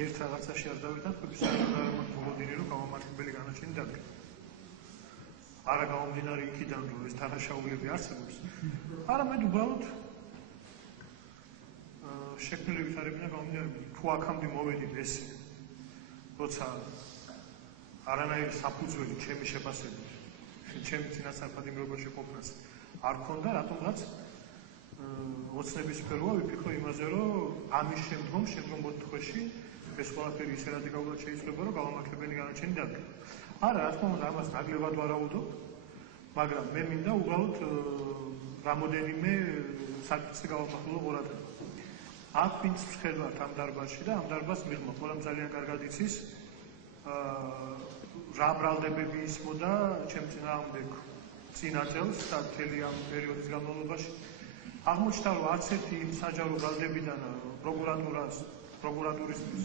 ერთ რაღაცაში არ დავიდათ, საერთოდ ბოლოდინი რომ გამომართლებელი განაჩენი დადგა. არა გამომდინარე იქიდან რომ ეს თანაშაულები არსებობს, არამედ უბრალოდ შექმნილებით არებინა გამომდინარე, თუ აქამდე მოვედით ეს, როცა არანაირი საფუძველი ჩემი შეფასებით, ჩემი წინასწარ იმრობაში ყოფნას არ ქონდა, რატომღაც ოცნების სფეროა ვიფიქრო იმაზე, რომ ამის შემდგომ მოთხეში ეს ყველაფერი ისე რადიკალურად შეიძლება, რომ გამომართლებელი განაჩენი დადგა. არა, რა თქმა უნდა, ამას ნაკლებად ვარაუდობ, მაგრამ მე მინდა უბრალოდ რამოდენიმე საკითხზე გავამახვილო ყურადღება. აქ ვინც ვხედავთ ამ დარბაზში და ამ დარბაზს მიღმა, ყველამ ძალიან კარგად იცის რა ბრალდებები ისმოდა ჩემ წინააღმდეგ წინა წელს და მთელი ამ პერიოდის განმავლობაში. აღმოჩნდა, რომ არც ერთი იმ საჯარო ბრალდებიდან პროკურატურისთვის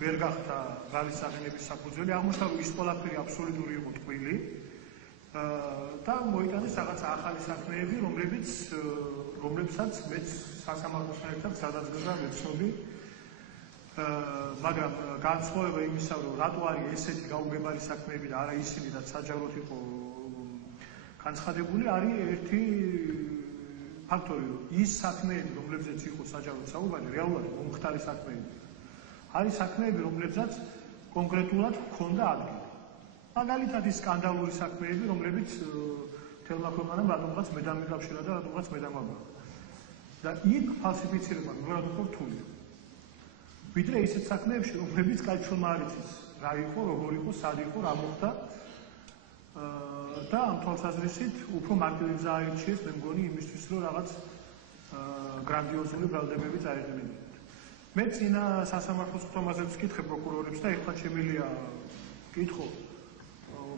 ვერ გახდა გალის აღენების საფუძველი. აღმოჩნდა, რომ ის ყველაფერი აბსოლუტური იყო ტყუილი და მოიტანეს რაღაცა ახალი საქმეები, რომლებსაც მეც სასამართლოსთან ერთად სადაზგა ვეცნობი. მაგრამ განსხვავება იმისა, რომ რატო არის ესეთი გაუგებარი საქმეები და არა ისინი, რაც საჯაროდ იყო განცხადებული, არის ერთი ფაქტორი, რომ ის საქმეები, რომლებზეც იყო საჯაროდ საუბარი, რეალურად მომხდარი საქმეები. არის საქმეები, რომლებსაც კონკრეტულად ჰქონდა ადგილი. მაგალითად ის სკანდალური საქმეები, რომლებიც თელმა ქვეყანამ რატომღაც მე დამიკავშირა და რატომღაც მე დამაბარა. და იქ ფალსიფიცირება უბრალოდ უფრო რთულია. ვიდრე ისეთ საქმეებში, რომლებიც კაცშვილმა არ იცის რა იყო, როგორ იყო, სად იყო, რა მოხდა და ამ თვალსაზრისით უფრო მარტივი გზა აირჩიეს, მე მგონი იმისთვის, რომ რაღაც გრანდიოზული ბრალდებები წაეყენებინათ. მე წინა სასამართლოს ხტომაზეც ვკითხე პროკურორებს და ეხლა შემიძლია ვკითხო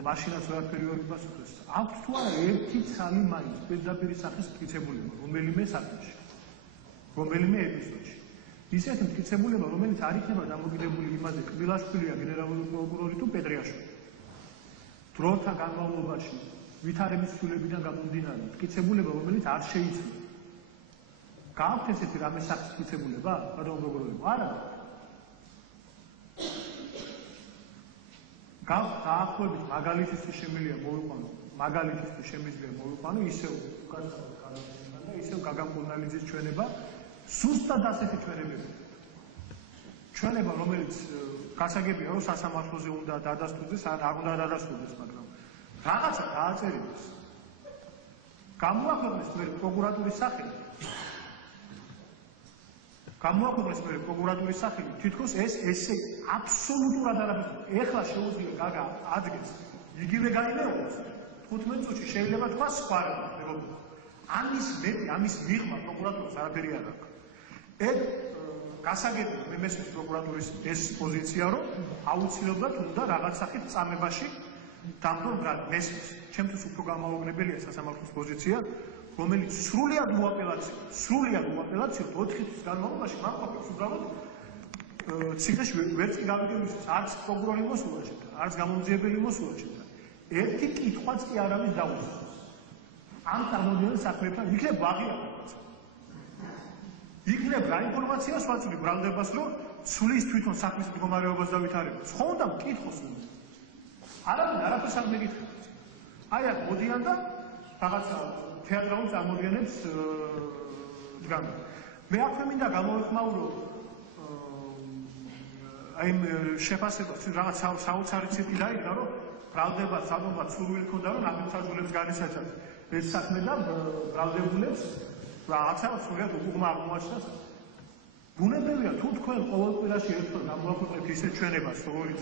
მაშინაც ვერაფერი ვერ მიპასუხეს. აქვს თუ არა ერთი ცალი მაინც პირდაპირი სახის მტკიცებულება, რომელიმე საქმეში, რომელიმე ეპიზოდში. ისეთი მტკიცებულება, რომელიც არ იქნება დამოკიდებული იმაზე, კბილაშვილია გენერალური პროკურორი თუ პეტრიაშვილი. დროთა განმავლობაში ვითარების ცვლილებიდან გამომდინარე მტკიცებულება, რომელიც არ შეიცვლება. გააქვთ ესეთი რამე სახის მტკიცებულება, ბატონო პროკურორი? არა. დაახლოებით მაგალითისთვის შემიძლია მოვიყვანო ისევ უკაცრავად განაცხადება და ისევ გაგამკურნალიძის ჩვენება, ზუსტად ასეთი ჩვენება, რომელიც გასაგებია, რომ სასამართლოზე უნდა დადასტურდეს, არ უნდა დადასტურდეს, მაგრამ რაღაცა დააწერილეს. გამოაქვეყნეს მე პროკურატურის სახელი, თითქოს ეს ესე აბსოლუტურად არაფერი. ეხლა შეუძლია გაგა ადგენს იგივე გაიმეორებს, 15 წუთში შეიძლება თქვა სხვა რამე, მეგობრებო. ამის მიღმა პროკურატურას არაფერი არ აქვს. ეგ გასაგებია მე მესმის პროკურატურის ეს პოზიცია, რომ აუცილებლად უნდა რაღაც სახით წამებაში დამდორ მესმის. ჩემთვის უფრო გამაოგნებელია სასამართლოს პოზიცია, რომელიც სრულად უაპელაციო 4 წლის განმავლობაში მაყურებს უბრალოდ ციხეში ვერც კი გავიგებისას, არც პროკურორი მოსულა შედა, არც გამომძიებელი მოსულა შედა. ერთი კითხვაც კი არ არის დაუსრულს. ამ წარმოდიოდნენ საქმეებთან იქნებ ვაღიარებაც. იქნებ რა ინფორმაციას ვაწვდი ბრალდებას, რომ სulis თვითონ საქმის მდგომარეობას დავითარებოს. ხო უნდა მკითხოს უნდა. არაფერს არ მეკითხებთ. აი აქ მოდიან და რაღაცა თეატრალურ წარმოდგენებს დგამენ. მე აქვე მინდა გამოვიხმაურო აი შეფასებას რაღაც საოცარი ცირკი დაიდგა, რომ ბრალდება სადღაც სურვილი ქონდა, რომ ნაბიჯს განიცადა ეს საქმე და ბრალდებულებს რაღაცა სულად უყურმა აღმოაჩნდათ. ბუნებელია თუ თქვენ ყოველ კვირაში ერთხელ გამოაქვეყნებთ ისეთ ჩვენებას, როგორც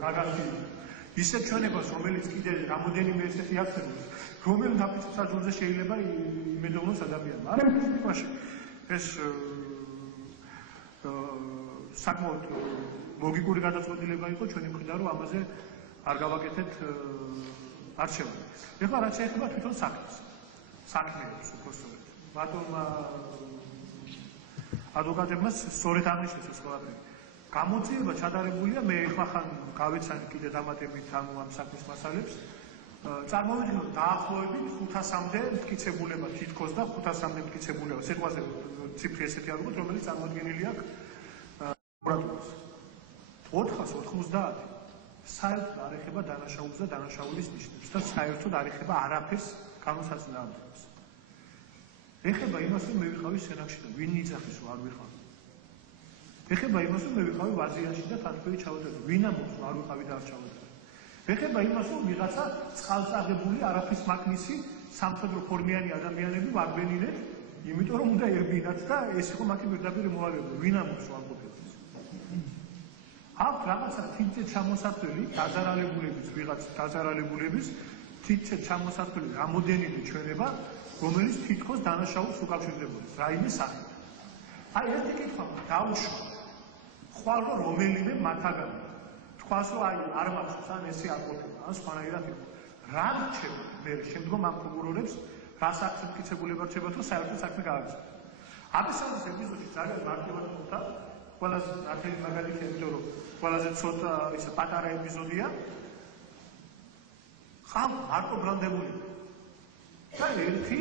გაგაცი ისეთ ჩვენებას, რომელიც კიდე რამოდენიმე ესეთი არსებობს, რომელ ნაბიჯზე შეიძლება იმედოვნოს ადამიანმა. არა მაშინ ეს საკმაოდ ლოგიკური გადაწყვეტილება იყო ჩვენი მხრიდან, რომ ამაზე არ გავაკეთეთ არჩევანი. ეხლა რაც შეეხება თვითონ საქმეებს უпростоრად. ბატონმა ადვოკატებმა სწორედ აღნიშნეს ეს ყველაფერი. გამოძიება ჩადარებულია, მე ეხლა ხან გავეცანი კიდე დამატებით ამ საქმის მასალებს. წარმოვიდგინოთ დაახლოებით 500-მდე მტკიცებულება თითქოს და 500-მდე მტკიცებულება. სიტყვაზე ციფრი ესეთი არ ვუყოთ, რომელიც წარმოადგენილი აქვს პროკურატურას. 490 საერთოდ არ ეხება დანაშაულს და დანაშაულის ნიშნებს და საერთოდ არ ეხება არაფერს განუსაზღვრავს. ეხება იმას, რომ მე ვიყავი სენაკში და ვინ იძახის, რომ არ ვიყავი. ეხება იმას, რომ მე ვიყავი ვაზიანში და თათბირი ჩავატარე. ვინ ამბობს, რომ არ ვიყავი და არ ჩავატარე. ეხება იმას, რომ ვიღაცა წყალწაღებული არაფრის მაკნისი სამხედრო ფორმიანი ადამიანები ვარბენინეთ, იმიტომ რომ უნდა ერბინათ და ეს იყო მათი პირდაპირ მოვალეობა. ვინ ამბობს, რომ არ ყოფილა. აქვს რაღაცა თითქოს ჩამოსათვლელი დაზარალებულების ვიღაც დაზარალებულების თითქოს ჩამოსათვლელი რამოდენიმე ჩვენება რომელიც თითქოს დანაშაულს უკავშირდებოდა რაიმე სახით. აი ერთი კითხვა დაუშვა ხვალ რომელიმე მათაგან თქვას რომ აი არ მახსოვს ან ესე არ ყოფილა ან სხვანაირად იყო. რა რჩება მე შემდგომ ამ პროკურორებს რა საკითხებულებად რჩებათ რომ საერთოდ საქმე გააგრძელოს. აბესალის ეპიზოდში ძალიან მარტივად ყოფა ყველაზე ნათელი მაგალითია, იმიტომ რომ ყველაზე ცოტა ისა პატარა ეპიზოდია. ხალხ მარტო ბრალდებული. და ერთი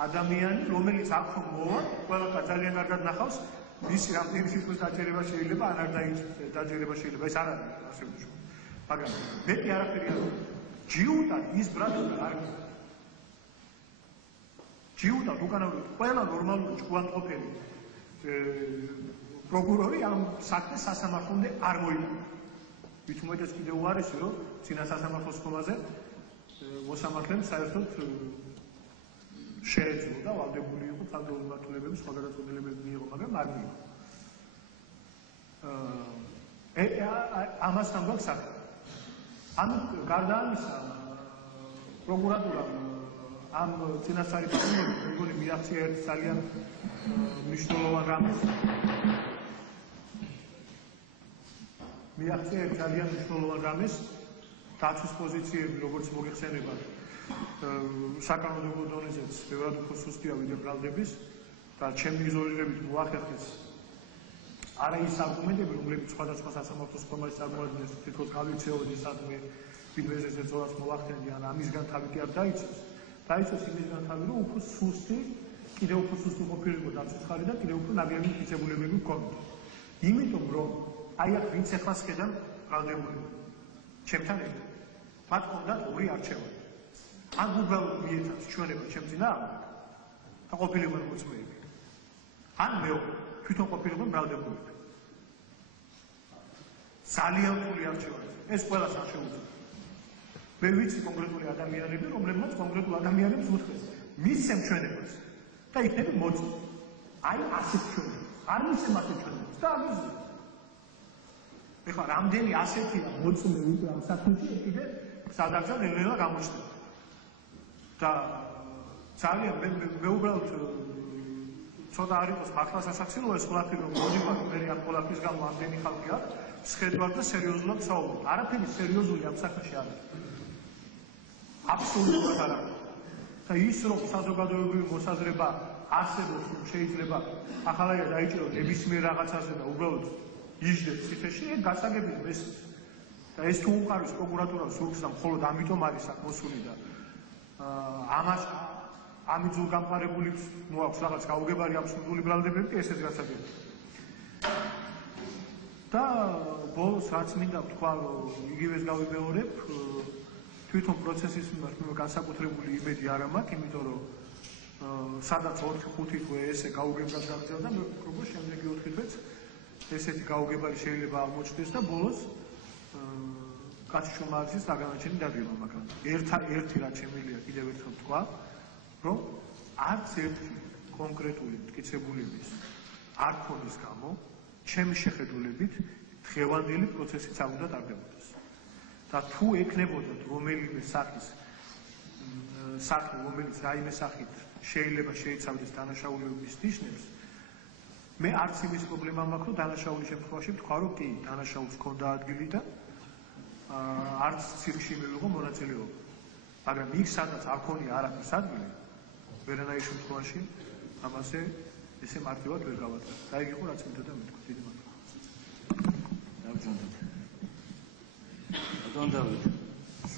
ადამიანი, რომელიც აქ მოვა, ყველა ძალიან კარგად ნახავს, მისი რამდენი სიტყვის დაჯერება შეიძლება, ან არ დაჯერება შეიძლება, ეს არ არის ასე ვთქვი. მაგრამ მეტი არაფერი არ არის. ჯიუტა ის ბრალდება არ არის. ჯიუტა უკანავი ყველა ნორმალური ჭკუანტყოფელი პროკურორი ამ საქმეს სასამართლომდე არ მოიყვება. ვით უმეტეს კიდევ უარესი, რომ წინა სასამართლოს სკოლაზე მოსამართლემ საერთოდ შეეძლო და ვალდებული იყო თავდაპირველი მმართველებების სხვა გადაწყვეტილებები მიიღო, მაგრამ არ მიიღო. ამასთან გვაქვს საქმე. ანუ გარდა ამისა, პროკურატურამ ამ წინასწარი პროკურორი მეგონი მიაღწია ერთ ძალიან მნიშვნელოვან რამეს. მიაღწია ძალიან მნიშვნელოვან რამეს დაცვის პოზიციები, როგორც მოგეხსენება, საკანონმდებლო დონეზეც ბევრად უფრო სუსტია ვიდრე ბრალდების და ჩემი იზოლირებით მოახერხეს არა ის არგუმენტები, რომლებიც სხვადასხვა სასამართლოს ფორმაში წარმოადგენს, თითქოს გავიქცეოდი სადმე ვინმეს ეწევას მოვახდენდი, ან ამისგან თავი კი არ დაიცოს. დაიცოს იმისგან თავი, რომ უფრო სუსტი, კიდევ უფრო სუსტი ყოფილიყო დაცვის ხარი და კიდევ უფრო ნაკლები მტკიცებულებები გქონდა. იმიტომ რომ აი აქ ვინც ახლა სხედან ბრალდებული ჩემთან ერთად მათ ჰქონდათ ორი არჩევანი. ან უბრალოდ მიეცათ ჩვენება ჩემ წინააღმდეგ და ყოფილიყვნენ მოწმეები. ან მეორე თვითონ ყოფილიყვნენ ბრალდებულები. ძალიან რთული არჩევანი. ეს ყველას არ შეუძლია. მე ვიცი კონკრეტული ადამიანები, რომლებმაც კონკრეტულ ადამიანებს უთხრეს მისცემ ჩვენებას და იქნები მოწმე. აი ასეთ ჩვენებას. არ მისცემ ასეთ ჩვენებას და ამის ეხლა რამდენი ასეთია მოწმე უკვე ამ საქმეში კიდე სადაგზა ნელ-ნელა გამოჩნდება. და ძალიან მე უბრალოდ ცოტა არ იყოს მართლა სასაცილოა ეს ყველაფერი რომ მოდივარ მე ამ ყველაფრის გამო ამდენი ხალხი აქვს სხედვარ და სერიოზულად საუბრობ. არაფერი სერიოზული ამ საქმეში არ არის. აბსოლუტურად არ არის. და ის რომ საზოგადოებრივი მოსაზრება არსებობს რომ შეიძლება ახალია დაიჭირო ნებისმიერ რაღაცაზე და უბრალოდ იჯდეთ ციფრში, ეს გასაგებია მესმის. და ეს თუ უყარვის პროკურატურას ზურგს და მხოლოდ ამიტომ არის აქ მოსული და ამას ამიძულ გამყარებული მოაქვს რაღაც გაუგებარი აბსურდული ბრალდებები, ესეც გასაგებია. და ბოლოს რაც მინდა ვთქვა, რომ იგივეს გავიმეორებ, თვითონ პროცესის მიმართ განსაკუთრებული იმედი არ მაქვს, იმიტომ რომ სადაც 4-5 თვე ესე გაუგებრად გაგრძელდა, მე ვფიქრობ, რომ შემდეგი 4 თვეც ესეთი გაუგებარი შეიძლება აღმოჩნდეს და ბოლოს კაცი შუმაძის დაგანაჩენი დაგება, მაგრამ ერთი რაც შემიძლია კიდევ ერთხელ ვთქვა, რომ არც ერთი კონკრეტული მტკიცებულების არ ქონის გამო, ჩემი შეხედულებით დღევანდელი პროცესიც არ უნდა ტარდებოდეს. და თუ ექნებოდათ რომელიმე სახის საქმე, რომელიც რაიმე სახით შეიძლება შეიცავდეს დანაშაულების ნიშნებს, მე არც იმის პრობლემა მაქვს, რომ დანაშაულის შემთხვევაში ვთქვა, რომ კი, დანაშაულს ჰქონდა ადგილი და არც ცირკში მივიღო მონაწილეობა. მაგრამ იქ სადაც არ ქონია არაფრის ადგილი, ვერანაირ შემთხვევაში ამაზე ესე მარტივად ვერ გავატარ. და ეგ იყო რაც მინდოდა მეთქვა. დიდი მადლობა. დავჯანდეთ. ბატონ დავით.